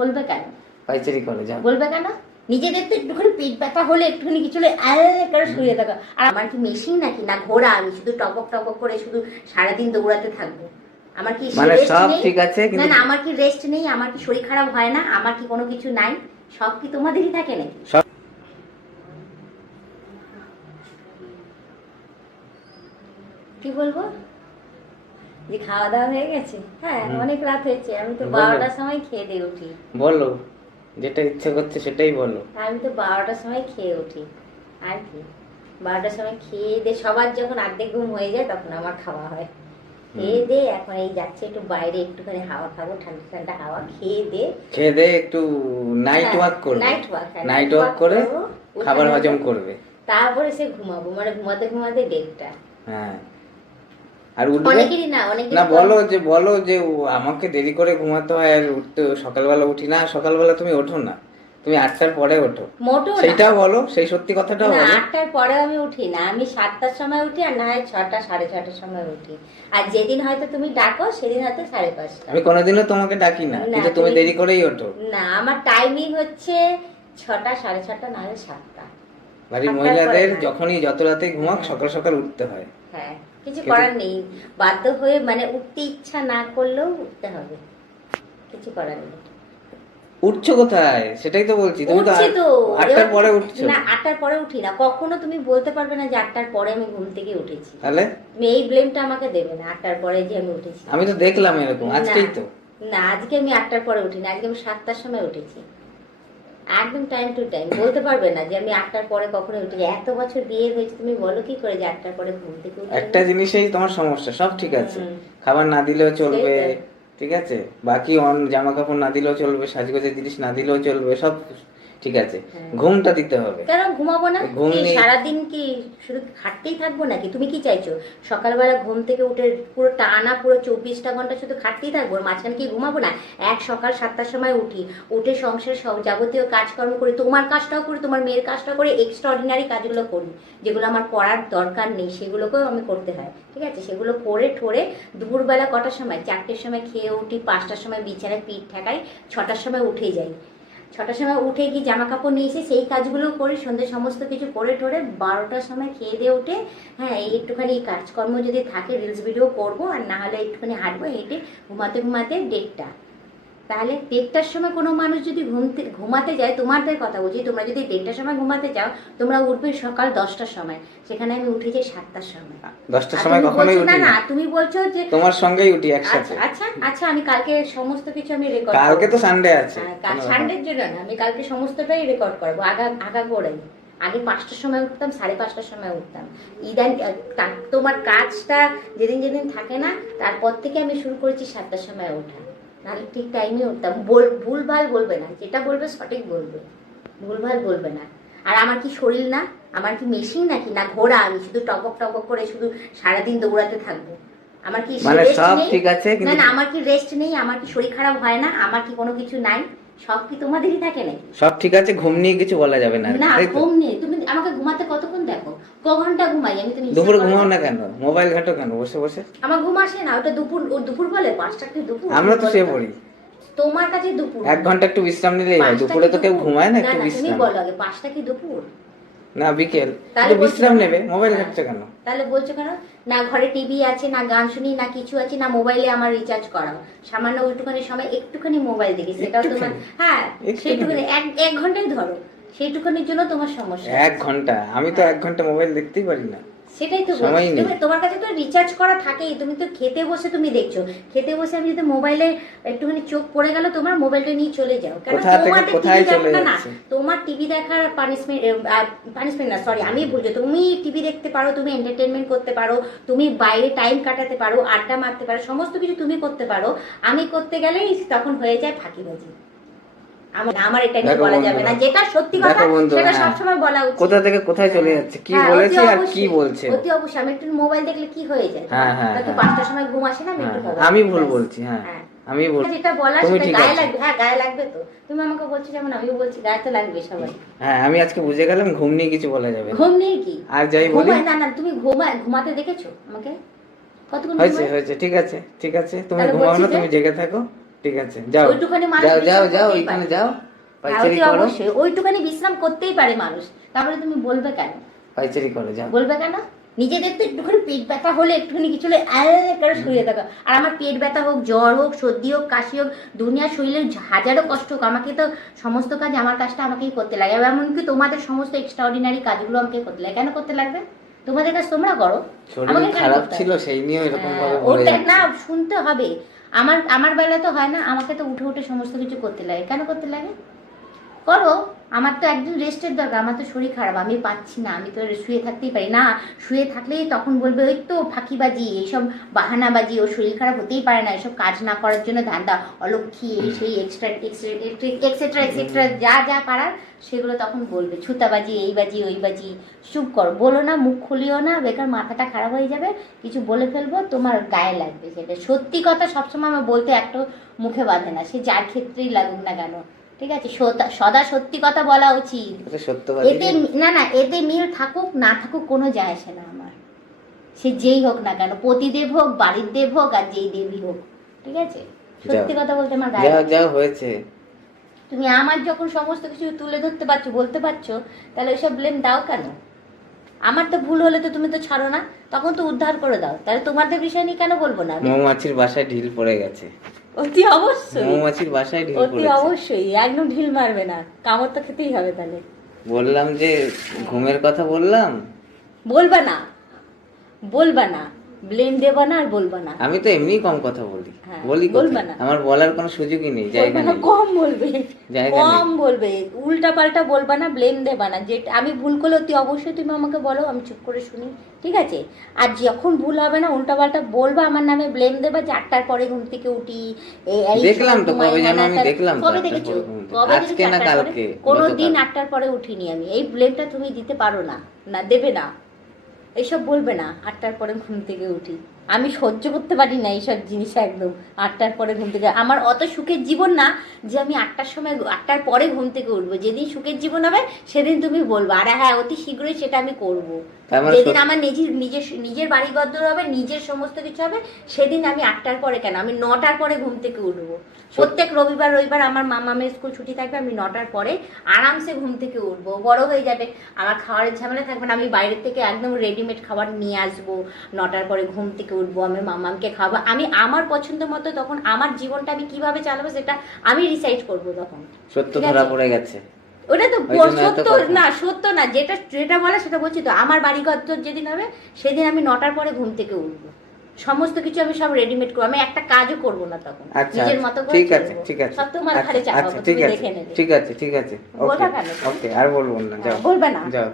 বলবে কেন? পাইচারি করে যাও। বলবে কেন? নিজেদের তো একটুখানি পেট ব্যথা হলে একটুখানি কিছু করে শুয়ে থাকা। আর আমার কি মেশিন নাকি না ঘোড়া? আমি শুধু টপক টপক করে শুধু সারাদিন দৌড়াতে থাকবো? আমার কি মানে রেস্ট সব নেই? ঠিক আছে না কিন্তু না, আমার কি রেস্ট নেই? আমার কি শরীর খারাপ হয় না? আমার কি কোনো কিছু নাই? সব কি তোমাদেরই থাকে নাকি? সব কি বলবো? যে খাওয়া দাওয়া হয়ে গেছে? হ্যাঁ, অনেক রাত হয়েছে। আমি তো বলো। 12টার সময় খেয়ে দিয়ে উঠি। বলো, যেটা ইচ্ছা করছে সেটাই বলো। আমি তো 12টার সময় খেয়ে উঠি। আর কি, 12টার সময় খেয়ে দিয়ে সবার যখন অর্ধেক ঘুম হয়ে যায় তখন আমার খাওয়া হয়। খেয়ে দিয়ে এখন এই যাচ্ছে একটু বাইরে একটুখানি হাওয়া খাবো, ঠান্ডা ঠান্ডা হাওয়া খেয়ে খেয়ে একটু নাইট ওয়াক করবে। নাইট ওয়াক করে খাবার হজম করবে, তারপরে সে ঘুমাবো। মানে ঘুমাতে ঘুমাতে 1:30টা। হ্যাঁ। আর উঠবে অনেকেরই না, অনেকেরই না, বলো যে আমাকে দেরি করে ঘুমাতে হয় আর উঠতে সকালবেলা উঠি না। সকালবেলা তুমি ওঠো না, তুমি 8টার পরে ওঠো। মোটো সেইটাও বলো, সেই সত্যি কথাটাও না, বলো। 8টার পরে আমি উঠি না। আমি 7টার সময় উঠি, আর না হয় 6টা 6:30টার সময় উঠি। আর যেদিন হয়তো তুমি ডাকো সেদিন হয়তো 5:30টা। আমি কোনোদিনও তোমাকে ডাকি না, কিন্তু তুমি দেরি করেই ওঠো। না, আমার টাইমিং হচ্ছে 6টা 6:30টা না হলে 7টা। বাড়ির মহিলাদের যখনই যত রাতে ঘুমাক সকাল সকাল উঠতে হয়। হ্যাঁ, কিছু করার নেই। বাধ্য হয়ে মানে উঠতে ইচ্ছা না করলেও উঠতে হবে, কিছু করার নেই। উঠছো কোথায় সেটাই তো বলছি। তুমি তো উঠছি তো 8টার পরে উঠছো না। 8টার পরে উঠি না। কখনো তুমি বলতে পারবে না যে 8টার পরে আমি ঘুম থেকে উঠেছি। তাহলে তুমি এই ব্লেমটা আমাকে দেবে না 8টার পরে যে আমি উঠেছি। আমি তো দেখলাম এরকম আজকেই তো। না, আজকে আমি 8টার পরে উঠি না। আজকে আমি 7টার সময় উঠেছি, একদম টাইম টু টাইম। বলতে পারবে না যে আমি 8টার পরে কখনো উঠেছি। এত বছর বিয়ে হয়েছে, তুমি বলো কি করে যে 8টার পরে ঘুম থেকে উঠে? একটা জিনিসেই তোমার সমস্যা, সব ঠিক আছে, খাবার না দিলেও চলবে, ঠিক আছে, বাকি জামা কাপড় না দিলেও চলবে, সাজগোজের জিনিস না দিলেও চলবে, সব ঠিক আছে, ঘুমটা দিতে হবে। কেন ঘুমাবো না? ঘুম নেই সারাদিন কি শুধু খাটতেই থাকবো নাকি? তুমি কি চাইছো সকালবেলা ঘুম থেকে উঠে পুরো টানা পুরো 24টা ঘন্টা শুধু খাটতেই থাকবো? মাঝখানে কি ঘুমাবো না? সকাল 7টার সময় উঠি, উঠে সংসার সব যাবতীয় কাজকর্ম করি, তোমার কাজটাও করি, তোমার মেয়ের কাজটাও করি, এক্সট্রা অর্ডিনারি কাজগুলো করি, যেগুলো আমার করার দরকার নেই সেগুলোকেও আমি করতে হয়, ঠিক আছে? সেগুলো করে ঠোরে দুপুরবেলা কটার সময়? 4টের সময় খেয়ে উঠি, 5টার সময় বিছানায় পিঠ ঠেকাই, 6টার সময় উঠে যাই। 6টার সময় উঠে গিয়ে জামা কাপড় নিয়ে এসে সেই কাজগুলো করি, সন্ধ্যে সমস্ত কিছু করে টোরে 12টার সময় খেয়ে দিয়ে উঠে, হ্যাঁ, এই একটুখানি কাজকর্ম যদি থাকে রিলস ভিডিও করবো, আর না হলে একটুখানি হাঁটবো, হেঁটে ঘুমাতে ঘুমাতে 1:30টা। তাহলে 1:30টার সময় কোনো মানুষ যদি ঘুমাতে যায়, তোমাদের কথা বলছি, তোমরা যদি 1:30টার সময় ঘুমাতে যাও, তোমরা উঠবে সকাল 10টার সময়, সেখানে আমি উঠে যাই 7টার সময়। 10টার সময় কখনোই উঠি না। তুমি বলছো যে তোমার সঙ্গেই উঠি একসাথে। আচ্ছা আচ্ছা, আমি কালকে সমস্ত কিছু আমি রেকর্ড, কালকে তো সানডে আছে, সানডের জন্য না, আমি কালকে সমস্তটাই রেকর্ড করবো আগা করে। আগে 5টার সময় উঠতাম, 5:30টার সময় উঠতাম। ইদান তোমার কাজটা যেদিন যেদিন থাকে না, তারপর থেকে আমি শুরু করেছি 7টার সময় ওঠা। নাহলে ঠিক টাইমে উঠতাম। ভুলভাল বলবে না, যেটা বলবে সঠিক বলবে, ভুলভাল বলবে না। আর আমার কি শরীর না? আমার কি মেশিন নাকি না ঘোড়া? আমি শুধু টপক টপক করে শুধু সারাদিন দৌড়াতে থাকবো? আমার কি মানে রেস্ট সব নেই? ঠিক আছে কিন্তু না, আমার কি রেস্ট নেই? আমার কি শরীর খারাপ হয় না? আমার কি কোনো কিছু নাই? সব কি তোমাদেরই থাকে নাকি? সব ঠিক আছে, ঘুম নিয়ে কিছু বলা যাবে না। না, ঘুম নেই। তুমি আমাকে ঘুমাতে কতক্ষণ দেখো? ক ঘন্টা ঘুমাই আমি? তুমি দুপুরে ঘুমাও না কেন? মোবাইল ঘাটো কেন বসে বসে? আমার ঘুম আসে না। ওটা দুপুর বলে? 5টা কি দুপুর? আমরা তো শুয়ে পড়ি। তোমার কাছে দুপুর? 1 ঘন্টা একটু বিশ্রাম নিলেই হয়। দুপুরে তো কেউ ঘুমায় না, একটু তুমি বিশ্রাম। বলো আগে, 5টা কি দুপুর? না, বিকেল। তাহলে বিশ্রাম নেবে, মোবাইল ঘাটছে কেন? তাহলে বলছো কেন? না ঘরে টিভি আছে, না গান শুনি, না কিছু আছে, না মোবাইলে আমার রিচার্জ করা। সামান্য ওইটুখানি সময় একটুখানি মোবাইল দেখি, সেটাও তোমার, হ্যাঁ, সেইটুখানি 1 ঘন্টাই ধরো, সেইটুখানির জন্য তোমার সমস্যা। 1 ঘন্টা? আমি তো 1 ঘন্টা মোবাইল দেখতেই পারি না। সেটাই তো বলছি, তোমার কাছে তো রিচার্জ করা থাকেই। তুমি তো খেতে বসে তুমি দেখছো, খেতে বসে আমি যদি মোবাইলে একটুখানি চোখ পড়ে গেল, তোমার মোবাইলটা নিয়ে চলে যাও। কেন? তোমার টিভি দেখার পানিশমেন্ট না, সরি আমি বলছি, তুমি টিভি দেখতে পারো, তুমি এন্টারটেনমেন্ট করতে পারো, তুমি বাইরে টাইম কাটাতে পারো, আড্ডা মারতে পারো, সমস্ত কিছু তুমি করতে পারো। আমি করতে গেলেই তখন হয়ে যায় ফাঁকিবাজি। আমার এটা নিয়ে বলা যাবে না, যেটা সত্যি কথা সেটা সবসময় বলা উচিত। কোথা থেকে কোথায় চলে যাচ্ছে, কি বলেছে আর কি বলছে। অতি অবশ্যই। আমি একটু মোবাইল দেখলে কি হয়ে যায়? তাতে 5টার সময় ঘুম আসে না? আমি ভুল বলছি? হ্যাঁ, আমি ভুল। যেটা বলা সেটা গায়ে লাগবে। হ্যাঁ, গায়ে লাগবে তো। তুমি আমাকে বলছো যেমন আমিও বলছি, গায়ে তো লাগবে সবাই। হ্যাঁ, আমি আজকে বুঝে গেলাম ঘুম নিয়ে কিছু বলা যাবে না। ঘুম নেই কি? আর যাই বলি না, তুমি ঘুমাতে দেখেছো আমাকে? কতক্ষণ হয়েছে? ঠিক আছে, ঠিক আছে, তুমি ঘুমাও না, তুমি জেগে থাকো, ঠিক আছে যাও ওইটুখানি মানুষ যাও যাও বিশ্রাম যাও করতেই ওইখানে পারে। যাও পাইচারি অতি করো অবশ্যই ওইটুখানি বিশ্রাম করতেই পারে মানুষ, তারপরে তুমি বলবে কেন? পাইচারি করো যাও। বলবে কেন? নিজেদের তো একটুখানি পেট ব্যথা হলে একটুখানি কিছু হলে করে শুয়ে থাকা, আর আমার পেট ব্যথা হোক, জ্বর হোক, সর্দি হোক, কাশি হোক, দুনিয়ার শরীরের হাজারো কষ্ট হোক, আমাকে তো সমস্ত কাজ, আমার কাজটা আমাকেই করতে লাগে। এমনকি তোমাদের সমস্ত এক্সট্রা অর্ডিনারি কাজগুলো আমাকে করতে লাগে। কেন করতে লাগবে? তোমাদের কাজ তোমরা করো, শরীর আমাকে কেন খারাপ করতে ছিল হবে? সেই নিয়ে এরকম ভাবে বলে ওটা যাচ্ছে। না শুনতে হবে। আমার বেলা তো হয় না, আমাকে তো উঠে উঠে সমস্ত কিছু করতে লাগে। কেন করতে লাগে? করো। আমার তো একদিন রেস্টের দরকার, আমার তো শরীর খারাপ, আমি পাচ্ছি না, আমি তো শুয়ে থাকতেই পারি না। শুয়ে থাকলেই তখন বলবে ওই তো ফাঁকিবাজি, এইসব বাহানাবাজি, ও শরীর খারাপ হতেই পারে না, এসব কাজ না করার জন্য ধান্দা, অলক্ষী, এই সেই এক্সট্রা এক্সেট্রা এক্সেট্রা যা যা পারার সেগুলো তখন বলবে, ছুতাবাজি, এই বাজি ওই বাজি। চুপ করো, বলো না, মুখ খুলিও না, বেকার মাথাটা খারাপ হয়ে যাবে। কিছু বলে ফেলবো, তোমার গায়ে লাগবে। সেটা সত্যি কথা সবসময় আমার বলতে একটা মুখে বাঁধে না, সে যার ক্ষেত্রেই লাগুক না কেন, ঠিক আছে? সদা সত্যি কথা বলা উচিত। এটা সত্যবাদী। এতে না এতে মিল থাকুক না থাকুক কোনো যায় আসে না আমার, সে যেই হোক না কেন, পতিদেব হোক, বাড়ির দেব হোক, আর যেই দেবী হোক, ঠিক আছে? সত্যি কথা বলতে আমার গায়ে যাও লাগে। যাও হয়েছে। তুমি আমার যখন সমস্ত কিছু তুলে ধরতে পারছো, বলতে পারছো, তাহলে ওইসব ব্লেম দাও কেন? আমার তো ভুল হলে তো তুমি তো ছাড়ো না, তখন তো উদ্ধার করে দাও। তাহলে তোমাদের বিষয় নিয়ে কেন বলবো না আমি? মৌমাছির বাসায় ঢিল পড়ে গেছে। অতি অবশ্যই, মৌমাছির বাসায় ঢিল অতি পড়েছে। অবশ্যই, একদম ঢিল মারবে না, কামড় তো খেতেই হবে। তাহলে বললাম যে ঘুমের কথা বললাম, বলবা না, বলবা না, ব্লেম দেবা না, আর বলবা না। আমি তো এমনি কম কথা বলি, হ্যাঁ, বলি বলবা কোথায়? না। আমার বলার কোনো সুযোগই নেই, জায়গা বলবা না, নেই। কম বলবে, জায়গা কম বলবে, উল্টা পাল্টা বলবা না, ব্লেম দেবা না। যে আমি ভুল করলে অতি অবশ্যই তুমি আমাকে বলো, আমি চুপ করে শুনি, ঠিক আছে? আর যখন ভুল হবে না, উল্টা পাল্টা বলবা, আমার নামে ব্লেম দেবা যে 8টার পরে ঘুম থেকে উঠি, দেখলাম তো কবে যেন আমি দেখলাম তো, কবে 8টার দেখেছো? পরে ঘুম থেকে। কবে আজকে দেখেছো না 8টার পরে? কালকে, কোনোদিন গতকাল। 8টার পরে উঠিনি আমি। এই ব্লেমটা তুমি দিতে পারো না, না দেবে না, এইসব বলবে না 8টার পরে ঘুম থেকে উঠি। আমি সহ্য করতে পারি না এইসব জিনিস একদম। 8টার পরে ঘুম থেকে, আমার অত সুখের জীবন না যে আমি 8টার সময় 8টার পরে ঘুম থেকে উঠবো। যেদিন সুখের জীবন হবে সেদিন তুমি বলবো, আরে হ্যাঁ অতি শীঘ্রই সেটা আমি করবো। তার মানে যেদিন আমার নিজের বাড়ি ঘর হবে, নিজের সমস্ত কিছু হবে, সেদিন আমি 8টার পরে কেন, আমি 9টার পরে ঘুম থেকে উঠবো। প্রত্যেক রবিবার আমার মামামের স্কুল ছুটি থাকবে, আমি 9টার পরে আরামসে ঘুম থেকে উঠবো। বড় হয়ে যাবে, আমার খাবারের ঝামেলা থাকবে না, আমি বাইরের থেকে একদম রেডিমেড খাবার নিয়ে আসবো। 9টার পরে ঘুম থেকে উঠবো, আমি মামামকে খাবো, আমি আমার পছন্দ মতো। তখন আমার জীবনটা আমি কিভাবে চালাবো সেটা আমি ডিসাইড করবো তখন। সত্য ঠিক ধরা আছে? পড়ে গেছে। ওটা তো ওই জন্য এত সত্য কথা। না, সত্য না, যেটা যেটা বলে সেটা বলছি তো। আমার বাড়ি ঘর যেদিন হবে সেদিন আমি 9টার পরে ঘুম থেকে উঠবো, সমস্ত কিছু আমি সব রেডিমেড করবো, আমি একটা কাজও করবো না তখন, আচ্ছা নিজের মতো করে ঠিক আছে চলবো। ঠিক আছে সব তোমার আচ্ছা, ঘাড়ে চাপাবো, আচ্ছা ঠিক তুমি আছে দেখে নেবে। ঠিক আছে ঠিক আছে বলবা ওকে কেন তুমি? ওকে আর বলবো না, যাও বলবে না। যাও।